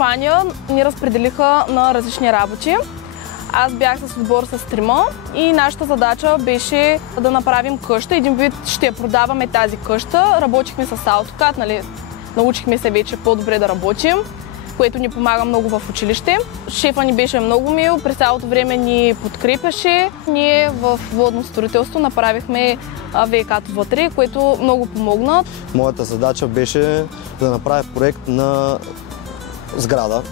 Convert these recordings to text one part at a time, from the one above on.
Испания ни разпределиха на различни работи. Аз бях с отбор с трима и нашата задача беше да направим къща. Един вид ще я продаваме тази къща. Работихме с AutoCAD, нали? Научихме се вече по-добре да работим, което ни помага много в училище. Шефа ни беше много мил, през цялото време ни подкрепяше. Ние в водно строителство направихме ВиК-то вътре, което много помогна. Моята задача беше да направя проект на сграда,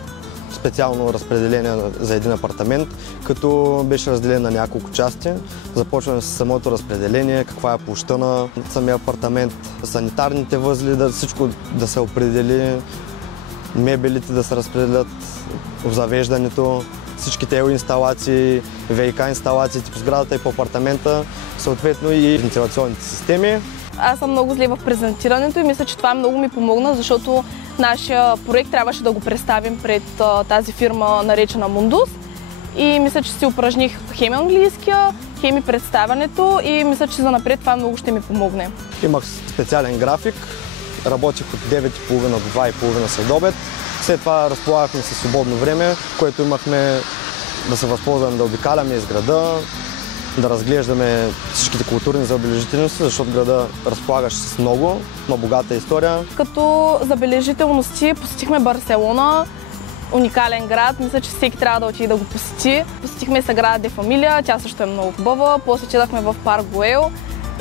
специално разпределение за един апартамент, като беше разделен на няколко части. Започваме с самото разпределение, каква е площта на самия апартамент, санитарните възли, всичко да се определи, мебелите да се разпределят, завеждането, всичките инсталации, ВиК инсталациите по сградата и по апартамента, съответно и вентилационните системи. Аз съм много зле в презентирането и мисля, че това много ми помогна, защото нашия проект трябваше да го представим пред тази фирма, наречена Mundus. И мисля, че си упражних хем английския, хем и представянето и мисля, че занапред това много ще ми помогне. Имах специален график, работих от 9:30 до 2:30 следобед. След това разполагахме със свободно време, което имахме да се възползваме да обикаляме из града, да разглеждаме всичките културни забележителности, защото града разполагаше с много богата история. Като забележителности посетихме Барселона, уникален град. Мисля, че всеки трябва да отиде да го посети. Посетихме Саграда де Фамилия, тя също е много хубава. После отидахме в парк Гоел.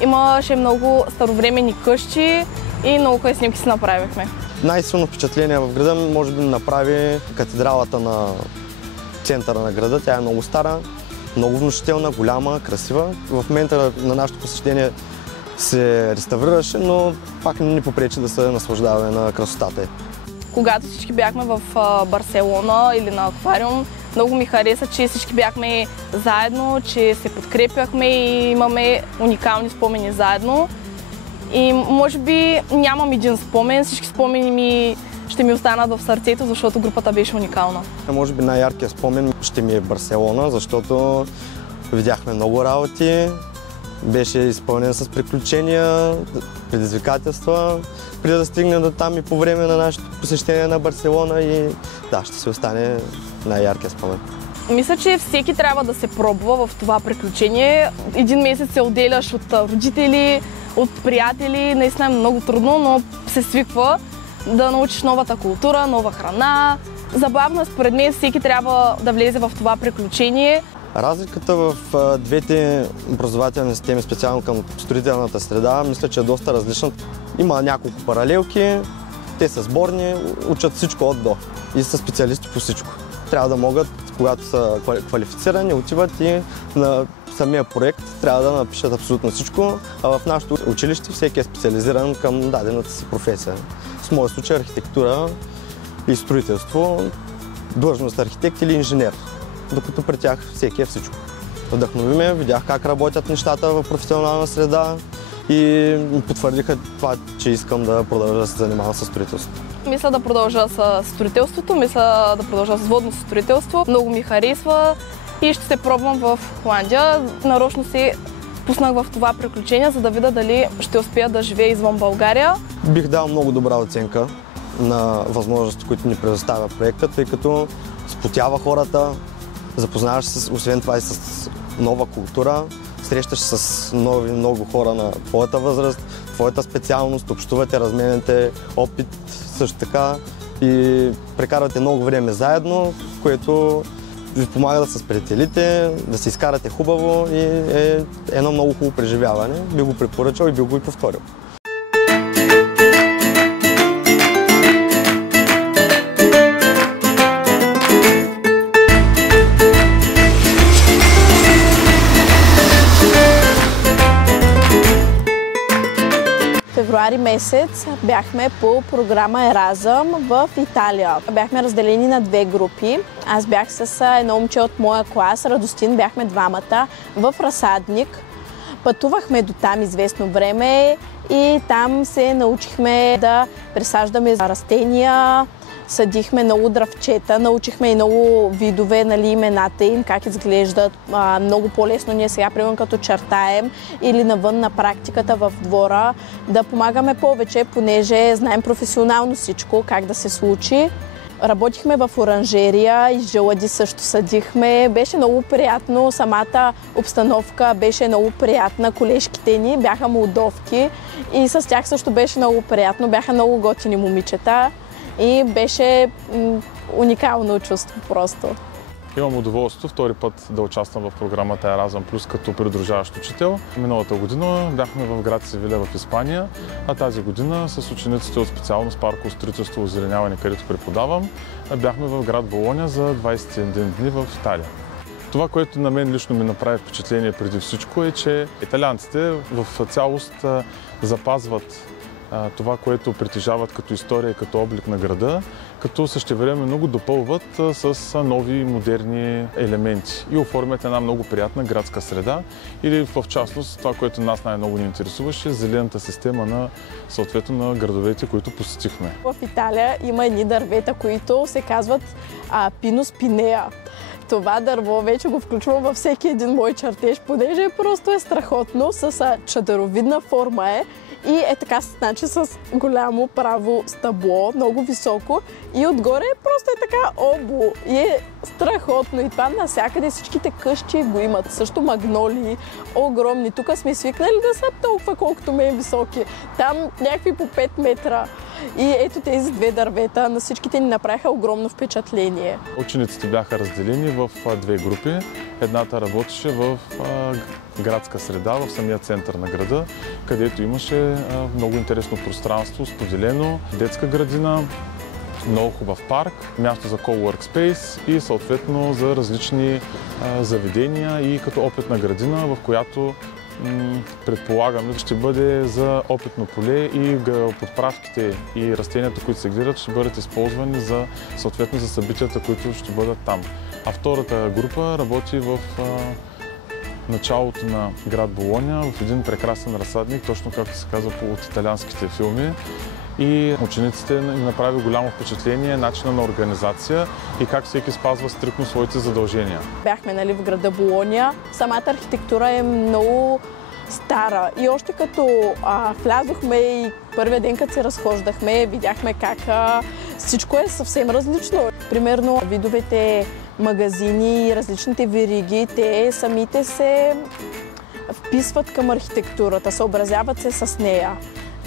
Имаше много старовременни къщи и много хубави снимки си направихме. Най-силно впечатление в града може би направи катедралата на центъра на града. Тя е много стара, много внушителна, голяма, красива. В момента на нашето посещение се реставрираше, но пак не ни попречи да се наслаждаваме на красотата й. Когато всички бяхме в Барселона или на аквариум, много ми хареса, че всички бяхме заедно, че се подкрепяхме и имаме уникални спомени заедно. И може би нямам един спомен, всички спомени ще ми останат в сърцето, защото групата беше уникална. Може би най-яркият спомен ще ми е Барселона, защото видяхме много работи, беше изпълнен с приключения, предизвикателства, преди да стигне до там и по време на нашето посещение на Барселона и да, ще се остане най-яркият спомен. Мисля, че всеки трябва да се пробва в това приключение. Един месец се отделяш от родители, от приятели, наистина е много трудно, но се свиква да научиш новата култура, нова храна. Забавно, според мен, всеки трябва да влезе в това приключение. Разликата в двете образователни системи, специално към строителната среда, мисля, че е доста различна. Има няколко паралелки, те са сборни, учат всичко от до и са специалисти по всичко. Трябва да могат, когато са квалифицирани, отиват и на самия проект трябва да напишат абсолютно всичко, а в нашото училище всеки е специализиран към дадената си професия. В моя случай архитектура и строителство, длъжност архитект или инженер, докато при тях всеки е всичко. Вдъхнови ме, видях как работят нещата в професионална среда и потвърдиха това, че искам да продължа да се занимавам с строителството. Мисля да продължа с строителството, мисля да продължа с водно строителство. Много ми харесва и ще се пробвам в Холандия. Нарочно се пуснах в това приключение, за да видя дали ще успея да живея извън България. Бих дал много добра оценка на възможностите, които ни предоставя проектът, тъй като сплотява хората, запознаваш се освен това и с нова култура, срещаш с нови много хора на твоята възраст, твоята специалност, общувате, разменяте опит също така и прекарвате много време заедно, което ви помага да се сприятелите, да се изкарате хубаво и е едно много хубаво преживяване. Би го препоръчал и би го и повторил. Февруари месец бяхме по програма Еразъм в Италия. Бяхме разделени на две групи. Аз бях с едно момче от моя клас, Радостин, бяхме двамата в разсадник. Пътувахме до там известно време и там се научихме да пресаждаме растения, съдихме много дръвчета, научихме и много видове, имената им, как изглеждат. Много по-лесно ние сега, примерно като чертаем или навън на практиката в двора, да помагаме повече, понеже знаем професионално всичко, как да се случи. Работихме в оранжерия и жълъди също съдихме. Беше много приятно, самата обстановка беше много приятна. Колежките ни бяха молдовки и с тях също беше много приятно. Бяха много готини момичета и беше уникално чувство просто. Имам удоволствието втори път да участвам в програмата Еразъм Плюс като придружаващ учител. Миналата година бяхме в град Севиля в Испания, а тази година с учениците от специалност парково строителство и озеленяване, където преподавам, бяхме в град Болоня за 21 дни в Италия. Това, което на мен лично ми направи впечатление преди всичко е, че италианците в цялост запазват това, което притежават като история и като облик на града, като същевременно го допълват с нови модерни елементи и оформят една много приятна градска среда или в частност това, което нас най-много ни интересуваше, зелената система на съответно на градовете, които посетихме. В Италия има едни дървета, които се казват Пинус пинеа. Това дърво вече го включвам във всеки един мой чертеж, понеже просто е страхотно, с чадъровидна форма е. И е така, значи с голямо право стъбло, много високо и отгоре просто е така обло и е страхотно. И това навсякъде всичките къщи го имат. Също магнолии, огромни. Тук сме свикнали да са толкова колкото ме е високи. Там някакви по 5 метра. И ето тези две дървета на всичките ни направиха огромно впечатление. Учениците бяха разделени в две групи. Едната работеше в градска среда, в самия център на града, където имаше много интересно пространство, споделено, детска градина, много хубав парк, място за cowork space и съответно за различни заведения и като опитна градина, в която предполагаме, ще бъде за опитно поле и подправките и растенията, които се гледат, ще бъдат използвани съответно за събитията, които ще бъдат там. А втората група работи в началото на град Болоня, в един прекрасен разсадник, точно както се казва от италианските филми. И учениците им направи голямо впечатление начина на организация и как всеки спазва стриктно своите задължения. Бяхме в града Болоня. Самата архитектура е много стара и още като влязохме и първия ден, като се разхождахме, видяхме как всичко е съвсем различно. Примерно видовете магазини и различните вериги, те самите се вписват към архитектурата, съобразяват се с нея.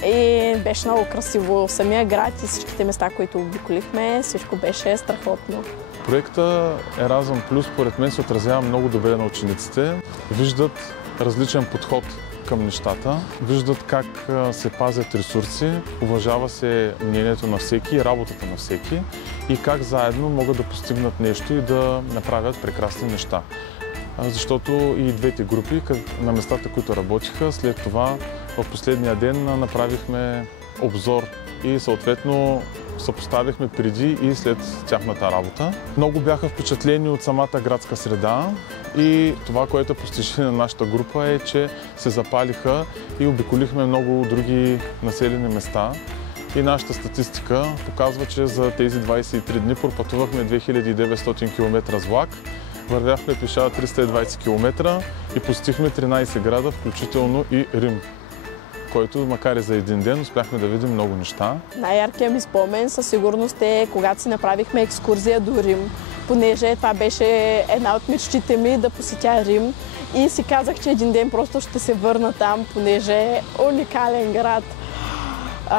И беше много красиво. Самия град и всичките места, които обиколихме, всичко беше страхотно. Проекта Еразъм Плюс, според мен, се отразява много добре на учениците. Виждат различен подход към нещата, виждат как се пазят ресурси, уважава се мнението на всеки и работата на всеки и как заедно могат да постигнат нещо и да направят прекрасни неща. Защото и двете групи, на местата, които работиха, след това в последния ден направихме обзор и съответно съпоставихме преди и след тяхната работа. Много бяха впечатлени от самата градска среда и това, което постижи на нашата група е, че се запалиха и обиколихме много други населени места. И нашата статистика показва, че за тези 23 дни пропътувахме 2900 км с влак, вървяхме пеша 320 км и посетихме 13 града, включително и Рим, който макар и за един ден успяхме да видим много неща. Най-яркият ми спомен със сигурност е когато си направихме екскурзия до Рим, понеже това беше една от мечтите ми да посетя Рим и си казах, че един ден просто ще се върна там, понеже е уникален град.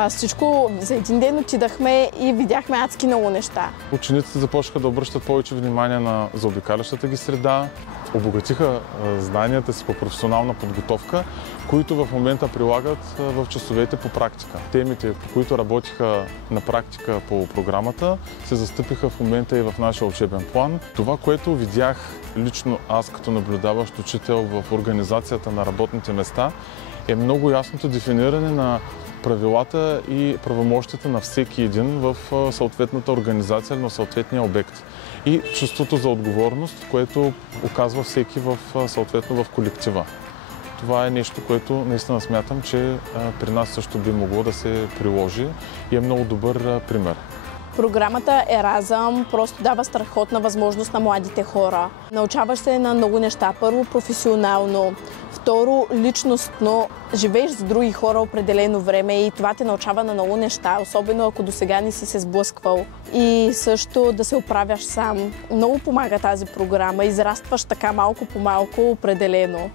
Всичко за един ден отидахме и видяхме адски много неща. Учениците започнаха да обръщат повече внимание на заобикалящата ги среда, обогатиха знанията си по професионална подготовка, които в момента прилагат в часовете по практика. Темите, по които работиха на практика по програмата, се застъпиха в момента и в нашия учебен план. Това, което видях лично аз като наблюдаващ учител в организацията на работните места, е много ясното дефиниране на правилата и правомощията на всеки един в съответната организация или на съответния обект. И чувството за отговорност, което оказва всеки съответно в колектива. Това е нещо, което наистина смятам, че при нас също би могло да се приложи и е много добър пример. Програмата Еразъм просто дава страхотна възможност на младите хора. Научаваш се на много неща. Първо професионално. Второ, личностно живееш с други хора определено време и това те научава на много неща, особено ако досега не си се сблъсквал. И също да се оправяш сам. Много помага тази програма, израстваш така малко по малко определено.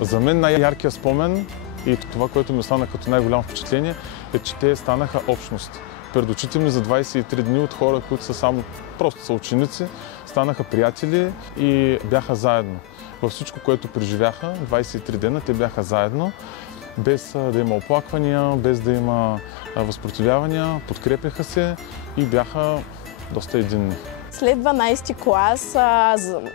За мен най-яркият спомен и това, което ми стана като най-голямо впечатление, е, че те станаха общност. Пред очите ми за 23 дни от хора, които са само просто са ученици, станаха приятели и бяха заедно. Във всичко, което преживяха, 23 дена, те бяха заедно, без да има оплаквания, без да има възпротивявания, подкрепяха се и бяха доста единни. След 12-ти клас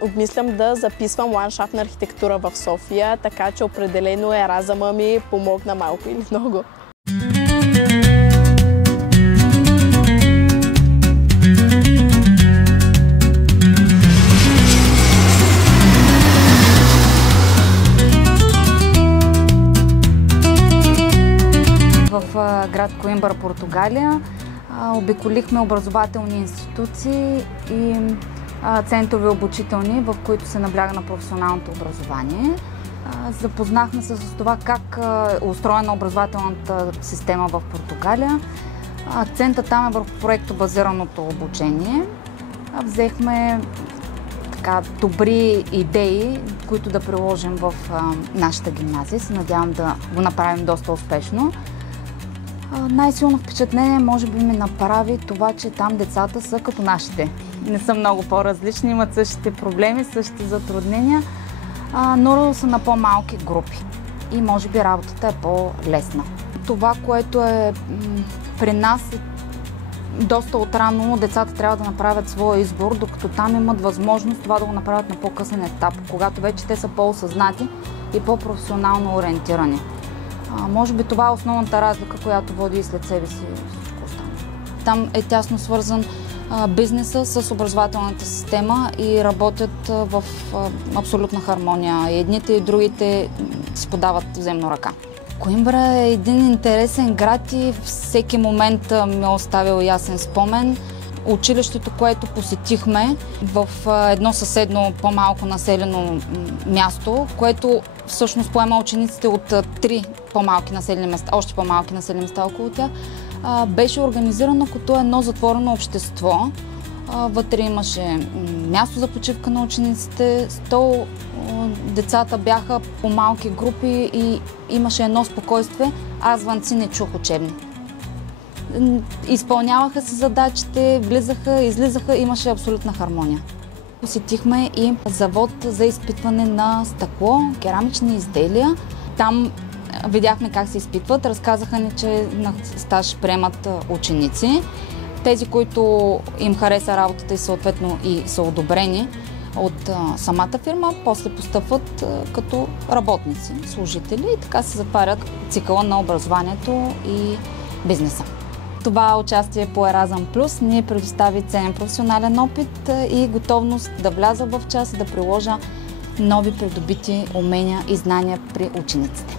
обмислям да записвам ландшафтна архитектура в София, така че определено Еразъма ми помогна малко или много. В град Коимбра, Португалия. Обиколихме образователни институции и центрове обучителни, в които се набляга на професионалното образование. Запознахме се с това как е устроена образователната система в Португалия. Акцентът там е върху проектобазираното обучение. Взехме добри идеи, които да приложим в нашата гимназия. Се надявам да го направим доста успешно. Най-силно впечатление може би ми направи това, че там децата са като нашите. Не са много по-различни, имат същите проблеми, същите затруднения, но са на по-малки групи и може би работата е по-лесна. Това, което е при нас, доста отрано децата трябва да направят своя избор, докато там имат възможност това да го направят на по-късен етап, когато вече те са по-осъзнати и по-професионално ориентирани. Може би това е основната разлика, която води и след себе си всичко останало. Там е тясно свързан бизнеса с образователната система и работят в абсолютна хармония. И едните и другите си подават взаимно ръка. Коимбра е един интересен град и всеки момент ми е оставил ясен спомен. Училището, което посетихме в едно съседно по-малко населено място, което всъщност поема учениците от 3 по-малки населени места, още по-малки населени места около тях, беше организирано като едно затворено общество. Вътре имаше място за почивка на учениците, стол, децата бяха по малки групи и имаше едно спокойствие. Аз звънци не чух учебни. Изпълняваха се задачите, влизаха, излизаха, имаше абсолютна хармония. Посетихме и завод за изпитване на стъкло, керамични изделия. Там видяхме как се изпитват, разказаха ни, че на стаж приемат ученици. Тези, които им хареса работата и съответно и са одобрени от самата фирма, после постъпват като работници, служители и така се затварят цикъла на образованието и бизнеса. Това участие по Еразъм Плюс ни предостави ценен професионален опит и готовност да вляза в час и да приложа нови придобити умения и знания при учениците.